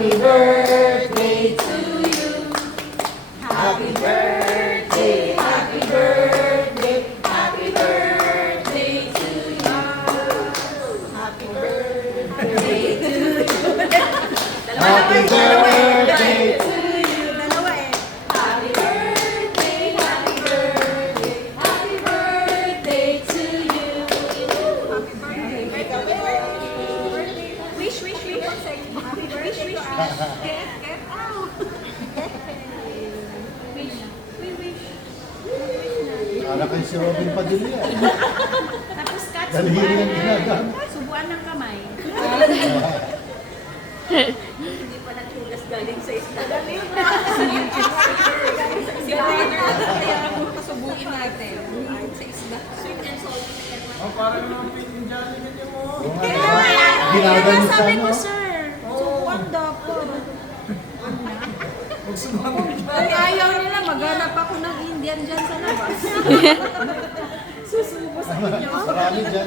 Happy birthday to you. Happy birthday, happy birthday, happy birthday to you. Happy birthday to you. Happy birthday. Dalawa eh. Happy birthday, happy birthday, happy birthday to you. Happy birthday. Wish, wish, wish. Happy birthday to us. Get out. Wish. We wish. Kala kayo si Robin Padilla. Tapos cut, Dalhin ang ginagamit. subuan ng kamay. Hindi pala chulas galing sa isla. Galing na. Si Brother, kaya pasubuin natin. Sa isla. Sweet and salty. Oh, parang mga pinjali ganyan mo. Ginaganon sa Sabi ano? ko, sir. Subuan daw po. Huwag sumama. Pag ayaw nila, maghanap ako ng Indian dyan sa labas. Susubo sa inyo. Marami dyan.